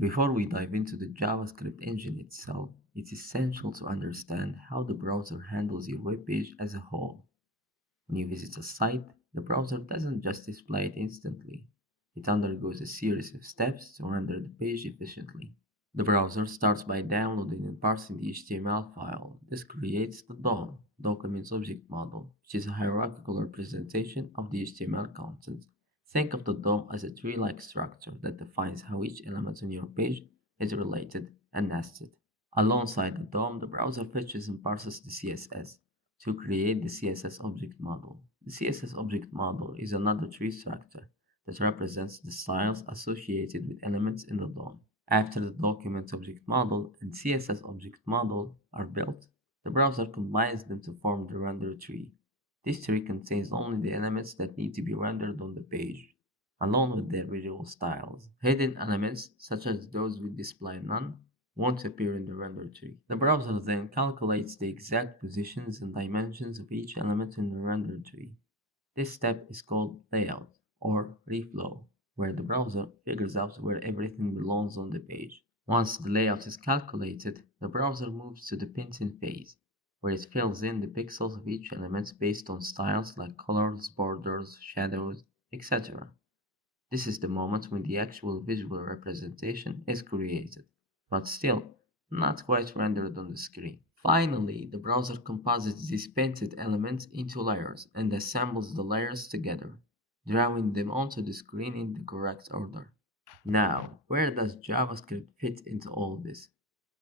Before we dive into the JavaScript engine itself, it's essential to understand how the browser handles your web page as a whole. When you visit a site, the browser doesn't just display it instantly. It undergoes a series of steps to render the page efficiently. The browser starts by downloading and parsing the HTML file. This creates the DOM, Documents Object Model, which is a hierarchical representation of the HTML content. Think of the DOM as a tree-like structure that defines how each element on your page is related and nested. Alongside the DOM, the browser fetches and parses the CSS to create the CSS Object Model. The CSS Object Model is another tree structure that represents the styles associated with elements in the DOM. After the Document Object Model and CSS Object Model are built, the browser combines them to form the render tree. This tree contains only the elements that need to be rendered on the page, along with their visual styles. Hidden elements, such as those with display none, won't appear in the render tree. The browser then calculates the exact positions and dimensions of each element in the render tree. This step is called layout or reflow, where the browser figures out where everything belongs on the page. Once the layout is calculated, the browser moves to the painting phase, where it fills in the pixels of each element based on styles like colors, borders, shadows, etc. This is the moment when the actual visual representation is created, but still not quite rendered on the screen. Finally, the browser composites these painted elements into layers and assembles the layers together, drawing them onto the screen in the correct order. Now, where does JavaScript fit into all this?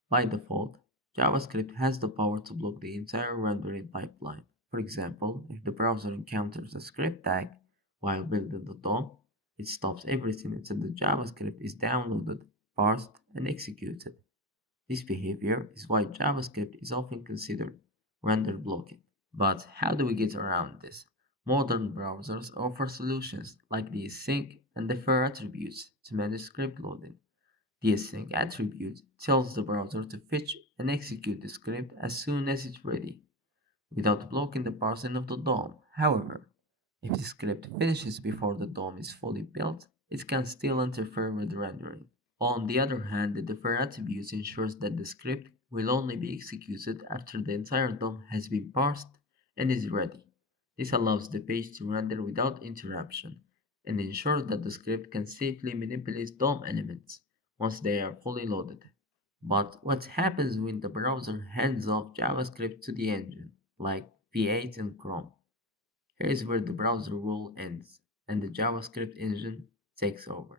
By default, JavaScript has the power to block the entire rendering pipeline. For example, if the browser encounters a script tag while building the DOM, it stops everything until the JavaScript is downloaded, parsed, and executed. This behavior is why JavaScript is often considered render blocking. But how do we get around this? Modern browsers offer solutions like the ASYNC and defer attributes to manage script loading. The async attribute tells the browser to fetch and execute the script as soon as it's ready, without blocking the parsing of the DOM. However, if the script finishes before the DOM is fully built, it can still interfere with rendering. On the other hand, the defer attribute ensures that the script will only be executed after the entire DOM has been parsed and is ready. This allows the page to render without interruption and ensures that the script can safely manipulate DOM elements once they are fully loaded. But what happens when the browser hands off JavaScript to the engine, like V8 in Chrome? Here is where the browser rule ends and the JavaScript engine takes over.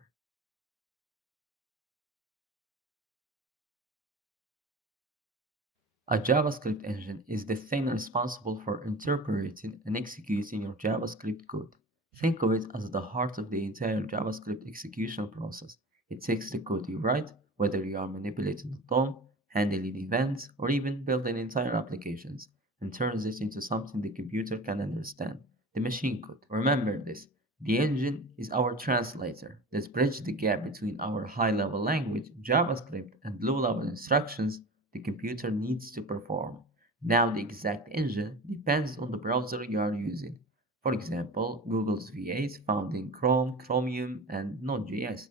A JavaScript engine is the thing responsible for interpreting and executing your JavaScript code. Think of it as the heart of the entire JavaScript execution process. It takes the code you write, whether you are manipulating the DOM, handling events, or even building entire applications, and turns it into something the computer can understand, the machine code. Remember this. The engine is our translator that bridges the gap between our high-level language, JavaScript, and low-level instructions the computer needs to perform. Now, the exact engine depends on the browser you are using. For example, Google's V8 found in Chrome, Chromium, and Node.js.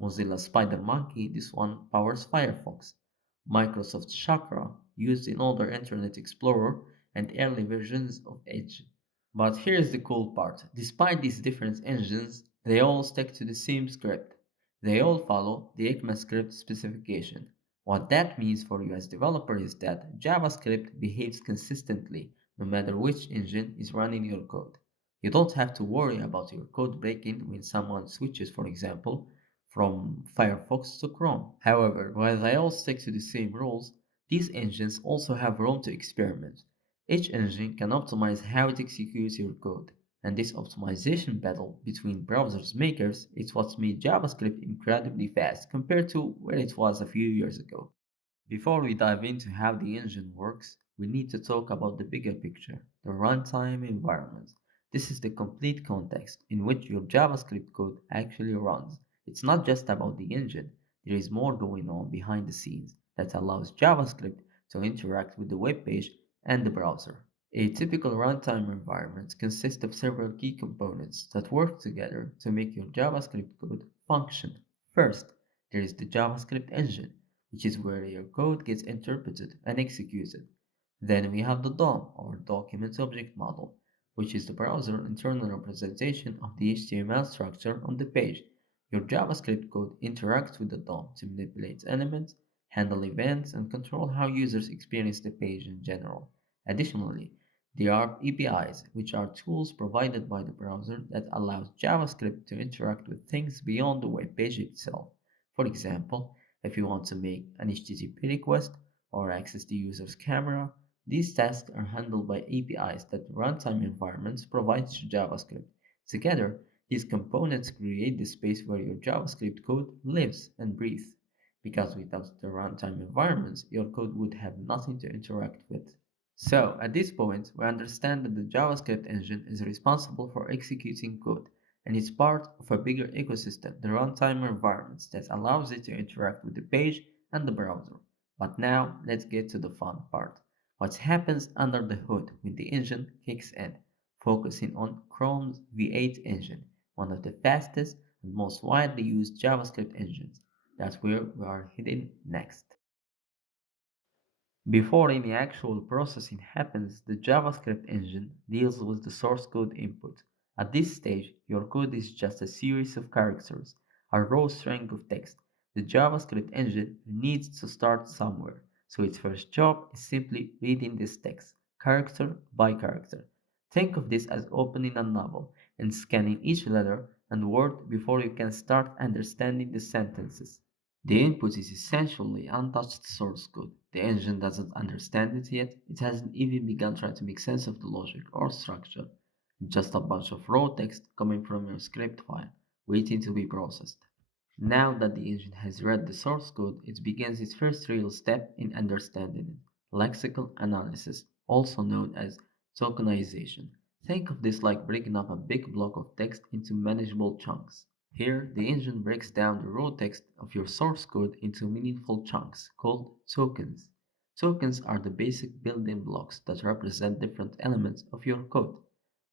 Mozilla SpiderMonkey, this one powers Firefox. Microsoft Chakra, used in older Internet Explorer and early versions of Edge. But here's the cool part. Despite these different engines, they all stick to the same script. They all follow the ECMAScript specification. What that means for you as developer is that JavaScript behaves consistently no matter which engine is running your code. You don't have to worry about your code breaking when someone switches, for example, from Firefox to Chrome. However, while they all stick to the same rules, these engines also have room to experiment. Each engine can optimize how it executes your code, and this optimization battle between browsers makers is what made JavaScript incredibly fast compared to where it was a few years ago. Before we dive into how the engine works, we need to talk about the bigger picture, the runtime environment. This is the complete context in which your JavaScript code actually runs. It's not just about the engine, there is more going on behind the scenes that allows JavaScript to interact with the web page and the browser. A typical runtime environment consists of several key components that work together to make your JavaScript code function. First, There is the JavaScript engine, which is where your code gets interpreted and executed. Then we have the DOM, or Document Object Model, which is the browser internal representation of the HTML structure on the page. Your JavaScript code interacts with the DOM to manipulate elements, handle events, and control how users experience the page in general. Additionally, there are APIs, which are tools provided by the browser that allows JavaScript to interact with things beyond the web page itself. For example, if you want to make an HTTP request or access the user's camera, these tasks are handled by APIs that runtime environments provide to JavaScript. Together, these components create the space where your JavaScript code lives and breathes, because without the runtime environments, your code would have nothing to interact with. So, at this point, we understand that the JavaScript engine is responsible for executing code, and it's part of a bigger ecosystem, the runtime environments, that allows it to interact with the page and the browser. But now, let's get to the fun part. What happens under the hood when the engine kicks in, focusing on Chrome's V8 engine, one of the fastest and most widely used JavaScript engines. That's where we are heading next. Before any actual processing happens, the JavaScript engine deals with the source code input. At this stage, your code is just a series of characters, a raw string of text. The JavaScript engine needs to start somewhere, so its first job is simply reading this text, character by character. Think of this as opening a novel and scanning each letter and word before you can start understanding the sentences. The input is essentially untouched source code. The engine doesn't understand it yet. It hasn't even begun trying to make sense of the logic or structure. It's just a bunch of raw text coming from your script file, waiting to be processed. Now that the engine has read the source code, it begins its first real step in understanding it, lexical analysis, also known as tokenization. Think of this like breaking up a big block of text into manageable chunks. Here, the engine breaks down the raw text of your source code into meaningful chunks called tokens. Tokens are the basic building blocks that represent different elements of your code.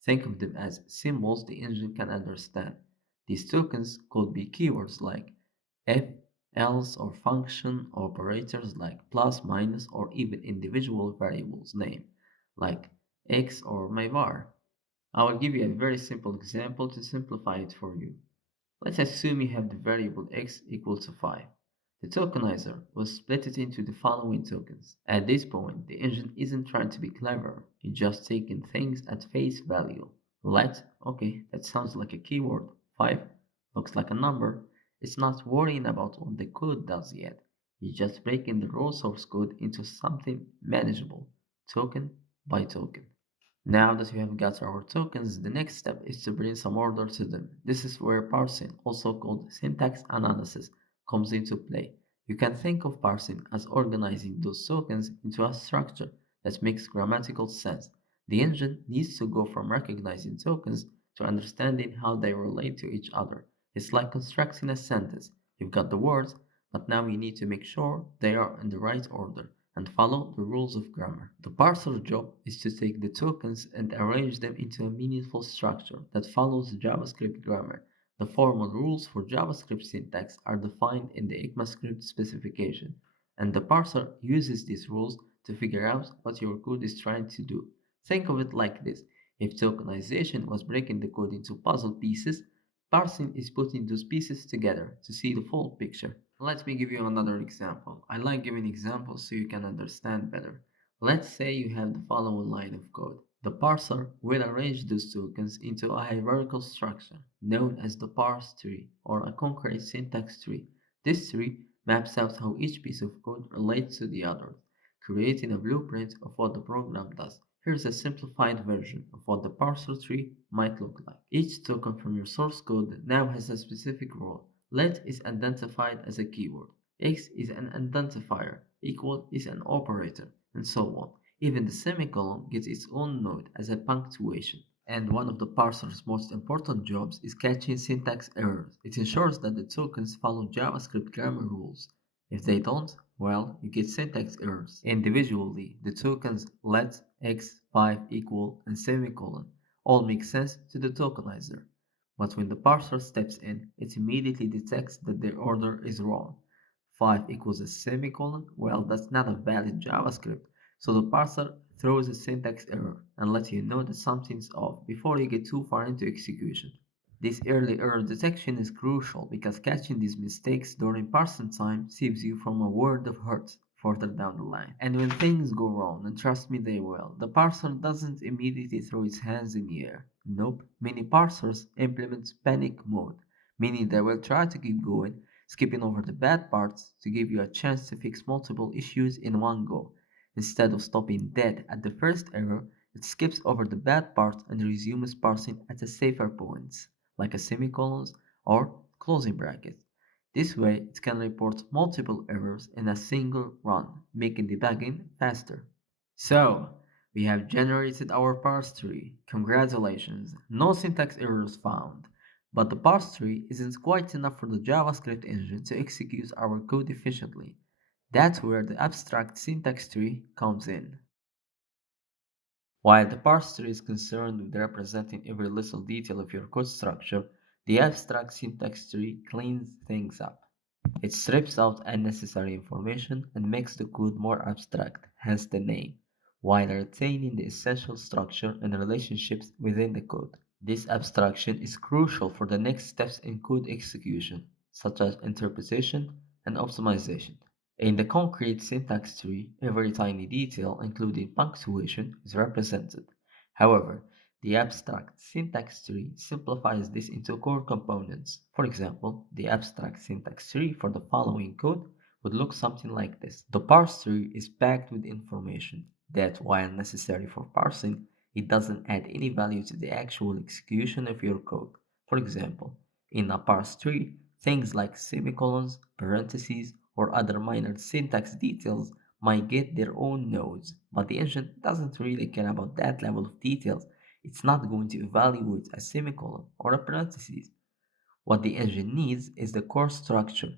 Think of them as symbols the engine can understand. These tokens could be keywords like if, else, or function operators like plus, minus, or even individual variables name like x or my var. I will give you a very simple example to simplify it for you. Let's assume you have the variable x equal to 5. The tokenizer will split it into the following tokens. At this point, the engine isn't trying to be clever, it's just taking things at face value. Let, okay, that sounds like a keyword. 5 looks like a number. It's not worrying about what the code does yet. It's just breaking the raw source code into something manageable, token by token. Now that we have got our tokens, the next step is to bring some order to them. This is where parsing, also called syntax analysis, comes into play. You can think of parsing as organizing those tokens into a structure that makes grammatical sense. The engine needs to go from recognizing tokens to understanding how they relate to each other. It's like constructing a sentence. You've got the words, but now you need to make sure they are in the right order and follow the rules of grammar. The parser's job is to take the tokens and arrange them into a meaningful structure that follows JavaScript grammar. The formal rules for JavaScript syntax are defined in the ECMAScript specification, and the parser uses these rules to figure out what your code is trying to do. Think of it like this. If tokenization was breaking the code into puzzle pieces, parsing is putting those pieces together to see the full picture. Let me give you another example. I like giving examples so you can understand better. Let's say you have the following line of code. The parser will arrange those tokens into a hierarchical structure known as the parse tree or a concrete syntax tree. This tree maps out how each piece of code relates to the others, creating a blueprint of what the program does. Here's a simplified version of what the parser tree might look like. Each token from your source code now has a specific role. Let is identified as a keyword. X is an identifier. Equal is an operator, and so on. Even the semicolon gets its own node as a punctuation. And one of the parser's most important jobs is catching syntax errors. It ensures that the tokens follow JavaScript grammar rules. If they don't, well, you get syntax errors. Individually, the tokens let, x, 5 equal, and semicolon all make sense to the tokenizer. But when the parser steps in, it immediately detects that their order is wrong. 5 equals a semicolon? Well, that's not a valid JavaScript. So the parser throws a syntax error and lets you know that something's off before you get too far into execution. This early error detection is crucial because catching these mistakes during parsing time saves you from a world of hurt further down the line. And when things go wrong, and trust me they will, the parser doesn't immediately throw its hands in the air. Nope, many parsers implement panic mode, meaning they will try to keep going, skipping over the bad parts to give you a chance to fix multiple issues in one go. Instead of stopping dead at the first error, it skips over the bad part and resumes parsing at a safer point like a semicolons or closing bracket. This way, it can report multiple errors in a single run, making debugging faster. So, we have generated our parse tree. Congratulations, no syntax errors found. But the parse tree isn't quite enough for the JavaScript engine to execute our code efficiently. That's where the abstract syntax tree comes in. While the parser is concerned with representing every little detail of your code structure, the abstract syntax tree cleans things up. It strips out unnecessary information and makes the code more abstract, hence the name, while retaining the essential structure and relationships within the code. This abstraction is crucial for the next steps in code execution, such as interpretation and optimization. In the concrete syntax tree, every tiny detail, including punctuation, is represented. However, the abstract syntax tree simplifies this into core components. For example, the abstract syntax tree for the following code would look something like this. The parse tree is packed with information that, while necessary for parsing, it doesn't add any value to the actual execution of your code. For example, in a parse tree, things like semicolons, parentheses, or other minor syntax details might get their own nodes, but the engine doesn't really care about that level of details. It's not going to evaluate a semicolon or a parenthesis. What the engine needs is the core structure,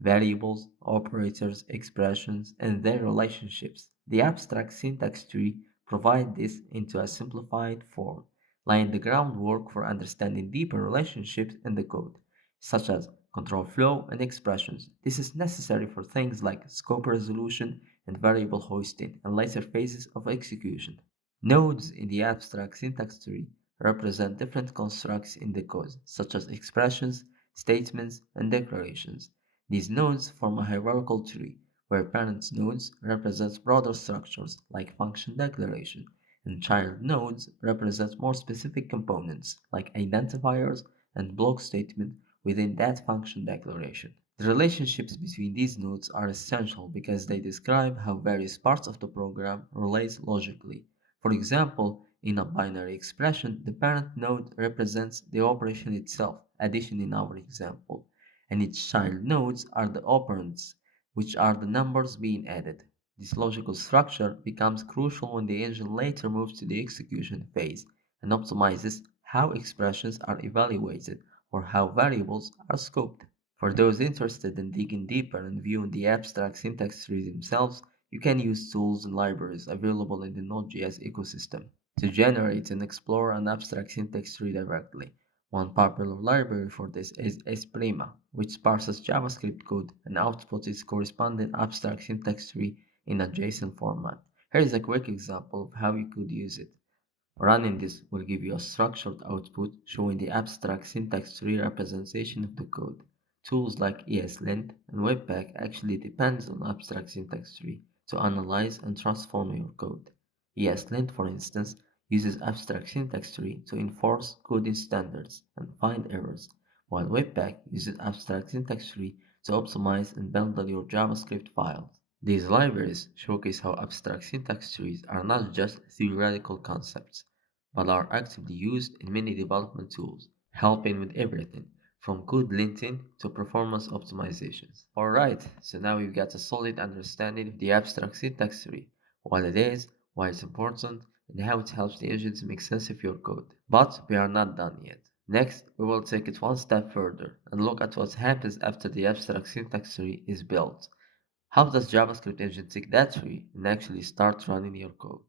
variables, operators, expressions, and their relationships. The abstract syntax tree provides this into a simplified form, laying the groundwork for understanding deeper relationships in the code, such as control flow and expressions. This is necessary for things like scope resolution and variable hoisting and later phases of execution. Nodes in the abstract syntax tree represent different constructs in the code, such as expressions, statements, and declarations. These nodes form a hierarchical tree, where parent nodes represent broader structures like function declaration, and child nodes represent more specific components like identifiers and block statement within that function declaration. The relationships between these nodes are essential because they describe how various parts of the program relate logically. For example, in a binary expression, the parent node represents the operation itself, addition in our example, and its child nodes are the operands, which are the numbers being added. This logical structure becomes crucial when the engine later moves to the execution phase and optimizes how expressions are evaluated or how variables are scoped. For those interested in digging deeper and viewing the abstract syntax trees themselves, you can use tools and libraries available in the Node.js ecosystem to generate and explore an abstract syntax tree directly. One popular library for this is Esprima, which parses JavaScript code and outputs its corresponding abstract syntax tree in a JSON format. Here is a quick example of how you could use it. Running this will give you a structured output showing the abstract syntax tree representation of the code. Tools like ESLint and Webpack actually depends on abstract syntax tree to analyze and transform your code. ESLint, for instance, uses abstract syntax tree to enforce coding standards and find errors, while Webpack uses abstract syntax tree to optimize and bundle your JavaScript files. These libraries showcase how abstract syntax trees are not just theoretical concepts, but are actively used in many development tools, helping with everything from code linting to performance optimizations. Alright, so now we've got a solid understanding of the abstract syntax tree, what it is, why it's important, and how it helps the engine to make sense of your code. But we are not done yet. Next, we will take it one step further and look at what happens after the abstract syntax tree is built. How does JavaScript engine take that tree and actually start running your code?